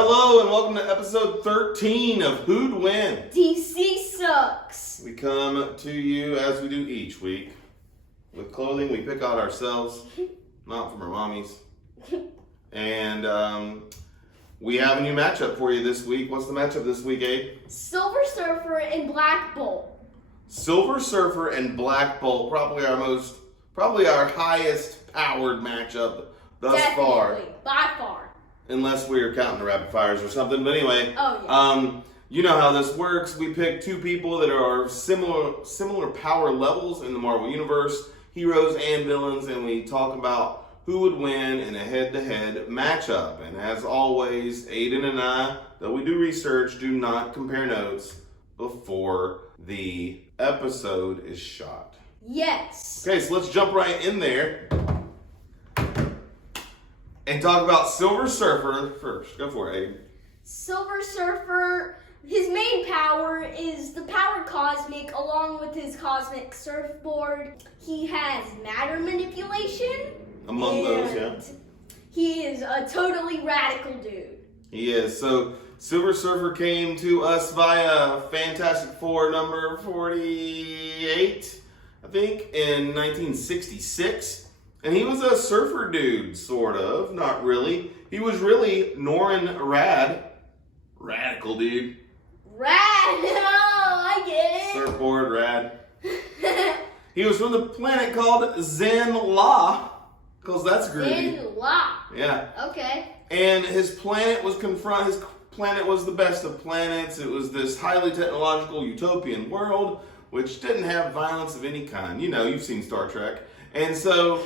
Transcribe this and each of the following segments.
Hello and welcome to episode 13 of Who'd Win? DC sucks. We come to you as we do each week with clothing we pick out ourselves, not from our mommies. And we have a new matchup for you this week. What's the matchup this week, Abe? Silver Surfer and Black Bolt. Silver Surfer and Black Bolt, probably our highest powered matchup thus Definitely, far. by far. Unless we're counting the rapid fires or something. But anyway, Yeah. You know how this works. We pick two people that are similar power levels in the Marvel Universe, heroes and villains, and we talk about who would win in a head-to-head matchup. And as always, Aidan and I, though we do research, do not compare notes before the episode is shot. Yes. Okay, so let's jump right in there and talk about Silver Surfer first. Go for it, Abe. Silver Surfer, his main power is the power cosmic along with his cosmic surfboard. He has matter manipulation. Among those, yeah. He is a totally radical dude. He is. So Silver Surfer came to us via Fantastic Four number 48, I think, in 1966. And he was a surfer dude, sort of. Not really. He was really Norrin Rad. Radical dude. Rad! Oh, I get it. Surfboard Rad. He was from the planet called Zen-La. Because that's groovy. Zen-La. Yeah. Okay. And his planet was his planet was the best of planets. It was this highly technological utopian world, which didn't have violence of any kind. You know, you've seen Star Trek. And so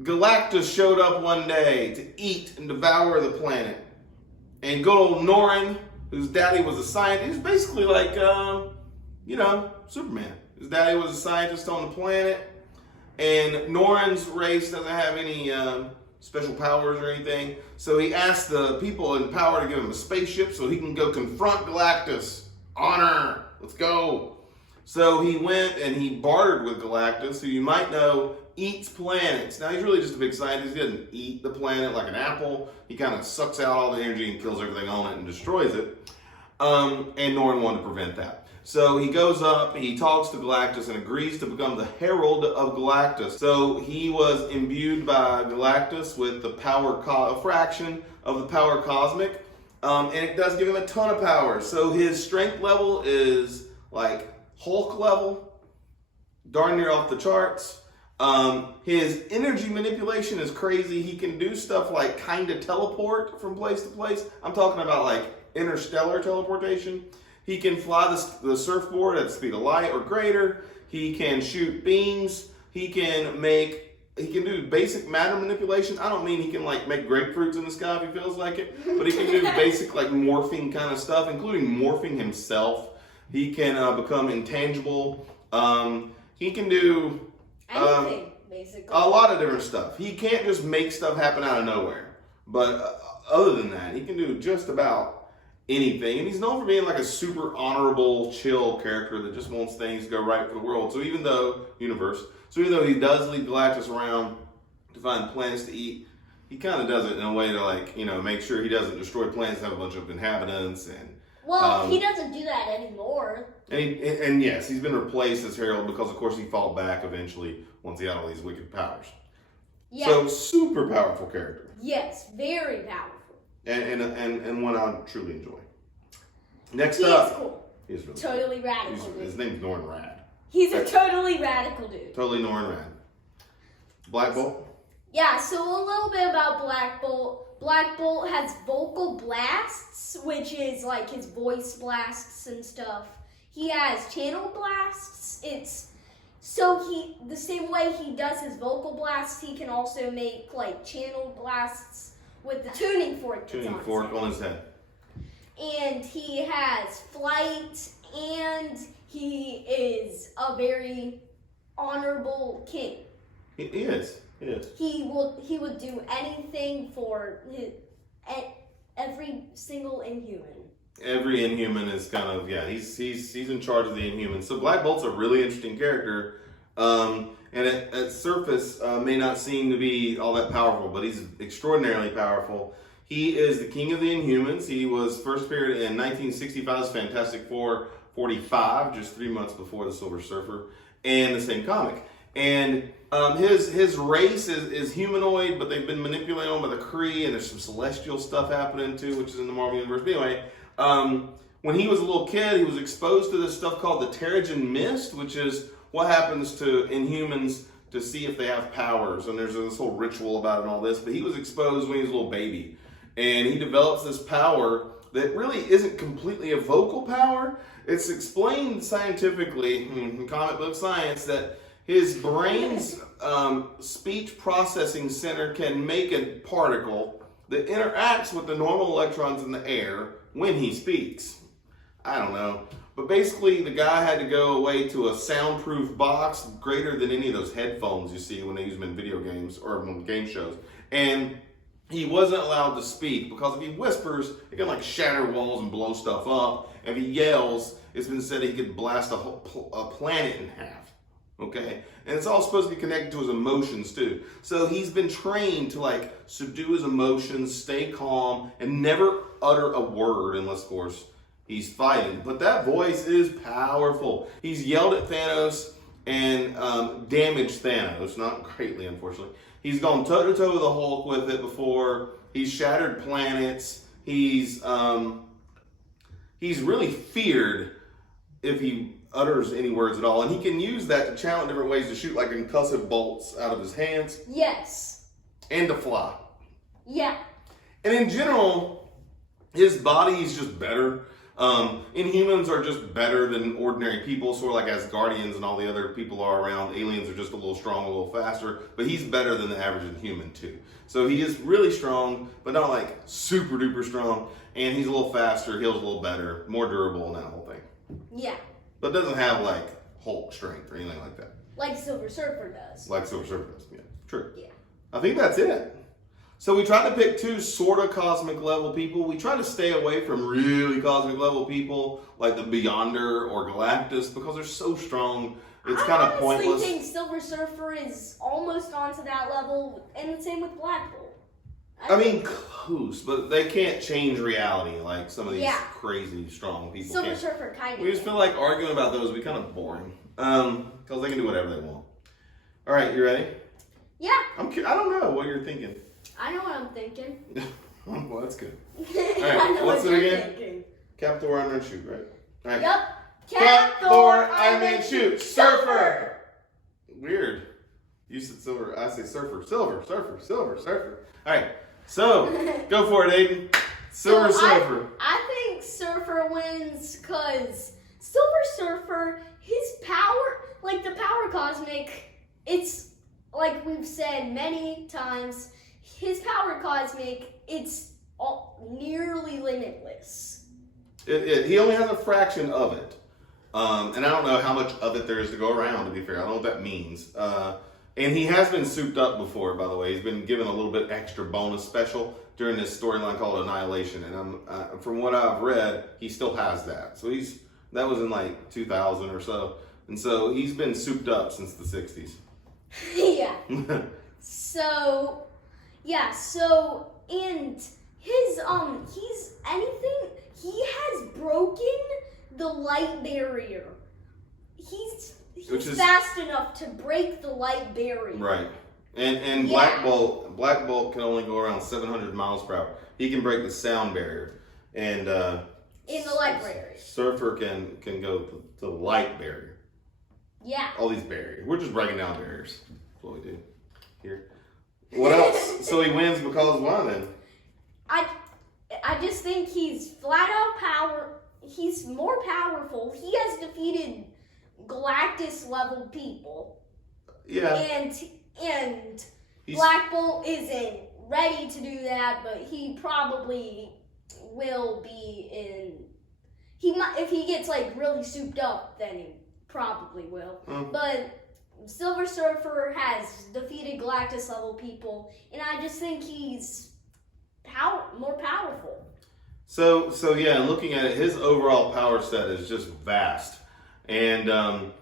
Galactus showed up one day to eat and devour the planet. And good old Norrin, whose daddy was a scientist, he was basically like, Superman. His daddy was a scientist on the planet. And Norrin's race doesn't have any special powers or anything. So he asked the people in power to give him a spaceship so he can go confront Galactus. Honor, let's go. So he went and he bartered with Galactus, who you might know eats planets. Now, he's really just a big scientist. He doesn't eat the planet like an apple. He kind of sucks out all the energy and kills everything on it and destroys it. And Norrin wanted to prevent that. So he goes up, he talks to Galactus and agrees to become the Herald of Galactus. So he was imbued by Galactus with the power, a fraction of the power cosmic. And it does give him a ton of power. So his strength level is like Hulk level, darn near off the charts. His energy manipulation is crazy. He can do stuff like kind of teleport from place to place. I'm talking about like interstellar teleportation. He can fly the surfboard at the speed of light or greater. He can shoot beams. He can do basic matter manipulation. I don't mean he can like make grapefruits in the sky if he feels like it, but he can do basic like morphing kind of stuff, including morphing himself. He can become intangible. He can do anything, basically. A lot of different stuff. He can't just make stuff happen out of nowhere. But other than that, he can do just about anything. And he's known for being like a super honorable, chill character that just wants things to go right for the world. So even though he does lead Galactus around to find planets to eat, he kind of does it in a way to make sure he doesn't destroy planets that have a bunch of inhabitants and he doesn't do that anymore. And yes, he's been replaced as Herald because, of course, he fought back eventually once he had all these wicked powers. Yeah. So, super powerful character. Yes, very powerful. And one I truly enjoy. Next He up. is cool. He is really Totally cool. radical. His name's Norrin Rad. He's a totally radical dude. Totally Norrin Rad. Black Bolt? Yeah, so a little bit about Black Bolt. Black Bolt has vocal blasts, which is like his voice blasts and stuff. He has channel blasts. The same way he does his vocal blasts, he can also make like channel blasts with the tuning fork. Tuning fork on his head. And he has flight, and he is a very honorable king. He is. He would do anything for every single Inhuman. Every Inhuman is kind of, he's in charge of the Inhumans. So Black Bolt's a really interesting character. And at surface may not seem to be all that powerful, but he's extraordinarily powerful. He is the king of the Inhumans. He was first appeared in 1965's Fantastic Four 45, just 3 months before the Silver Surfer, and the same comic. And his race is humanoid, but they've been manipulated on by the Kree, and there's some celestial stuff happening too, which is in the Marvel Universe. But anyway, when he was a little kid, he was exposed to this stuff called the Terrigen Mist, which is what happens to Inhumans to see if they have powers. And there's this whole ritual about it and all this. But he was exposed when he was a little baby. And he develops this power that really isn't completely a vocal power. It's explained scientifically in comic book science that his brain's speech processing center can make a particle that interacts with the normal electrons in the air when he speaks. I don't know. But basically, the guy had to go away to a soundproof box greater than any of those headphones you see when they use them in video games or on game shows. And he wasn't allowed to speak because if he whispers, it can like shatter walls and blow stuff up. If he yells, it's been said he could blast a planet in half. Okay? And it's all supposed to be connected to his emotions too. So he's been trained to like subdue his emotions, stay calm, and never utter a word unless, of course, he's fighting. But that voice is powerful. He's yelled at Thanos and damaged Thanos, not greatly, unfortunately. He's gone toe-to-toe with the Hulk with it before. He's shattered planets. He's really feared if he utters any words at all. And he can use that to channel in different ways to shoot like concussive bolts out of his hands. Yes. And to fly. Yeah. And in general, his body is just better. Inhumans are just better than ordinary people, sort of like Asgardians and all the other people are around. Aliens are just a little strong, a little faster, but he's better than the average Inhuman too. So he is really strong, but not like super duper strong, and he's a little faster, heals a little better, more durable and that whole thing. Yeah. But doesn't have like Hulk strength or anything like that. Like Silver Surfer does. Like Silver Surfer does, yeah. True. Yeah. I think that's it. So we tried to pick two sort of cosmic level people. We try to stay away from really cosmic level people like the Beyonder or Galactus because they're so strong. It's kind of pointless. I think Silver Surfer is almost onto that level, and the same with Black Bolt. I mean, close, but they can't change reality like some of these crazy strong people Silver can. Surfer kind of. We just feel like arguing about those would be kind of boring because they can do whatever they want. All right, you ready? Yeah. I don't know what you're thinking. I know what I'm thinking. Well, that's good. All right, what's it again? Thinking. Cap, Thor, Iron Man, shoot, right? All right. Yep. Cap, Thor, Iron Man, shoot, Surfer. Weird. You said silver. I say surfer. Silver, surfer, silver, surfer. All right. So go for it, Aiden. Silver Surfer. I think Surfer wins because Silver Surfer, his power, like the power cosmic, it's like we've said many times. His power cosmic, it's nearly limitless. He only has a fraction of it. And I don't know how much of it there is to go around, to be fair. I don't know what that means. And he has been souped up before, by the way. He's been given a little bit extra bonus special during this storyline called Annihilation. And from what I've read, he still has that. So that was in like 2000 or so. And so he's been souped up since the 60s. Yeah. And he has broken the light barrier. He's fast enough to break the light barrier. Right. And Black Bolt can only go around 700 miles per hour. He can break the sound barrier. And in the light barrier. Surfer can go to the light barrier. Yeah. All these barriers. We're just breaking down barriers. That's what we do here. What else? So he wins because why then? I just think he's flat out power. He's more powerful. He has defeated Galactus level people. Yeah. And Black Bolt isn't ready to do that, but he probably will be in. If he gets like really souped up, then he probably will. But Silver Surfer has defeated Galactus level people, and I just think he's more powerful. So yeah, looking at it, his overall power set is just vast. And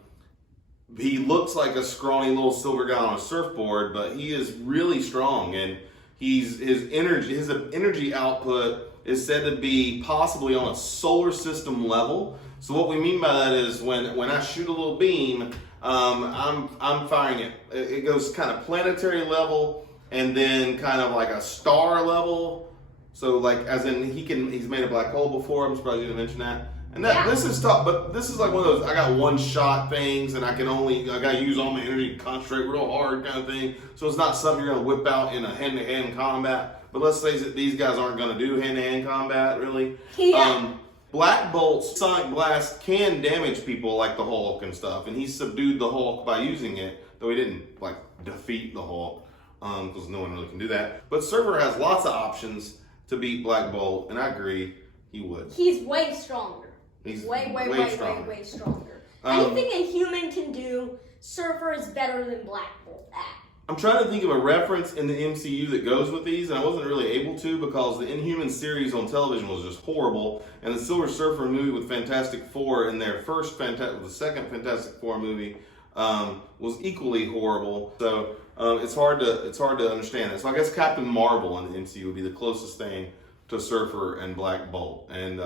he looks like a scrawny little silver guy on a surfboard, but he is really strong. And his energy output is said to be possibly on a solar system level. So what we mean by that is when I shoot a little beam, I'm firing it. It goes kind of planetary level and then kind of like a star level. So like as in he's made a black hole before. I'm surprised you didn't mention that. And this is tough, but this is like one of those I got one shot things and I gotta use all my energy to concentrate real hard kind of thing. So it's not something you're gonna whip out in a hand-to-hand combat. But let's face it, these guys aren't gonna do hand-to-hand combat really. Yeah. Black Bolt's sonic blast can damage people like the Hulk and stuff, and he subdued the Hulk by using it, though he didn't like defeat the Hulk, because no one really can do that. But Surfer has lots of options to beat Black Bolt, and I agree, he would. He's way stronger. He's way stronger. Anything a human can do, Surfer is better than Black Bolt at. I'm trying to think of a reference in the MCU that goes with these, and I wasn't really able to because the Inhuman series on television was just horrible, and the Silver Surfer movie with Fantastic Four in their the second Fantastic Four movie was equally horrible. So it's hard to understand it. So I guess Captain Marvel in the MCU would be the closest thing to Surfer and Black Bolt, and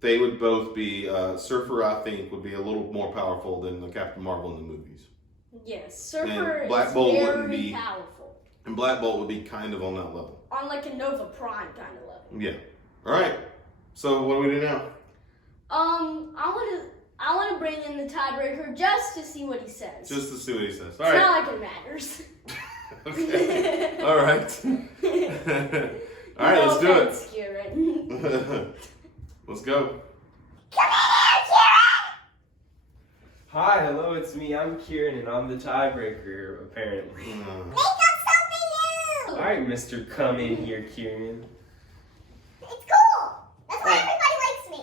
they would both be Surfer. I think would be a little more powerful than the Captain Marvel in the movies. Yes, Surfer and Black is Bolt very wouldn't be powerful. And Black Bolt would be kind of on that level. On like a Nova Prime kind of level. Yeah. All right. So what do we do now? I wanna bring in the tiebreaker just to see what he says. Just to see what he says. All it's right. not like it matters. Okay. All right. All right. Let's do it. Kieran. Let's go. Hi, hello, it's me. I'm Kieran, and I'm the tiebreaker, apparently. Make up something new! Alright, Mr. Come In Here, Kieran. It's cool! That's why everybody likes me!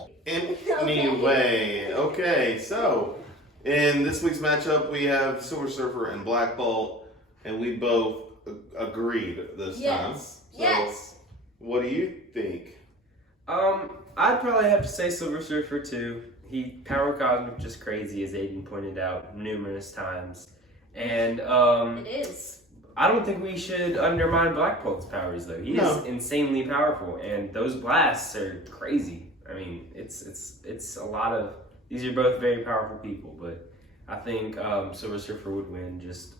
Anyway, okay, so in this week's matchup, we have Silver Surfer and Black Bolt, and we both agreed this time. So Yes. what do you think? I'd probably have to say Silver Surfer too. Power Cosmic just crazy, as Aidan pointed out numerous times. And It is. I don't think we should undermine Black Bolt's powers though. He is insanely powerful, and those blasts are crazy. I mean, it's a lot of. These are both very powerful people, but I think Silver Surfer would win just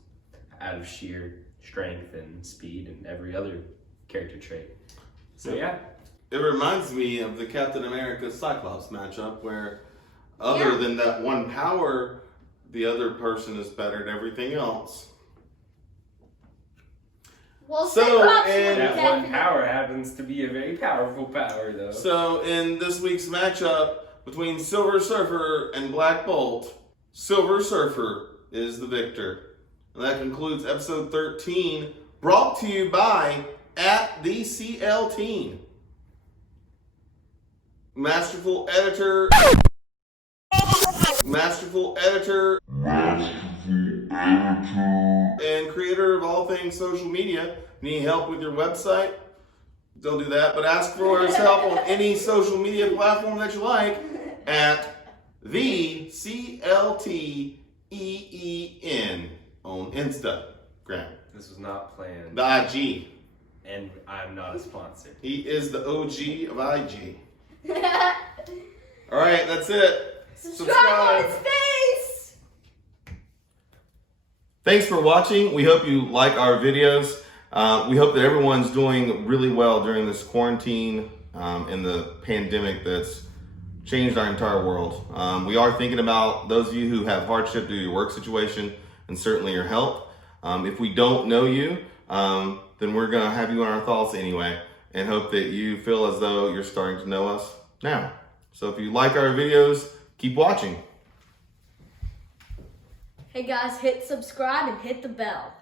out of sheer strength and speed and every other character trait. So yeah. It reminds me of the Captain America Cyclops matchup where other than that one power, the other person is better at everything else. Well, So, Cyclops and- would That definitely- one power happens to be a very powerful power, though. So in this week's matchup between Silver Surfer and Black Bolt, Silver Surfer is the victor. And that concludes episode 13, brought to you by @TheCLTeen. Masterful editor, and creator of all things social media. Need help with your website? Don't do that, but ask for his help on any social media platform that you like at TheCLTEEN on Instagram. This was not planned, The IG. and I'm not a sponsor. He is the OG of IG. All right, that's it. Subscribe on his face! Thanks for watching. We hope you like our videos. We hope that everyone's doing really well during this quarantine and the pandemic that's changed our entire world. We are thinking about those of you who have hardship due to your work situation and certainly your health. If we don't know you, then we're going to have you on our thoughts anyway and hope that you feel as though you're starting to know us now. So if you like our videos, keep watching. Hey guys, hit subscribe and hit the bell.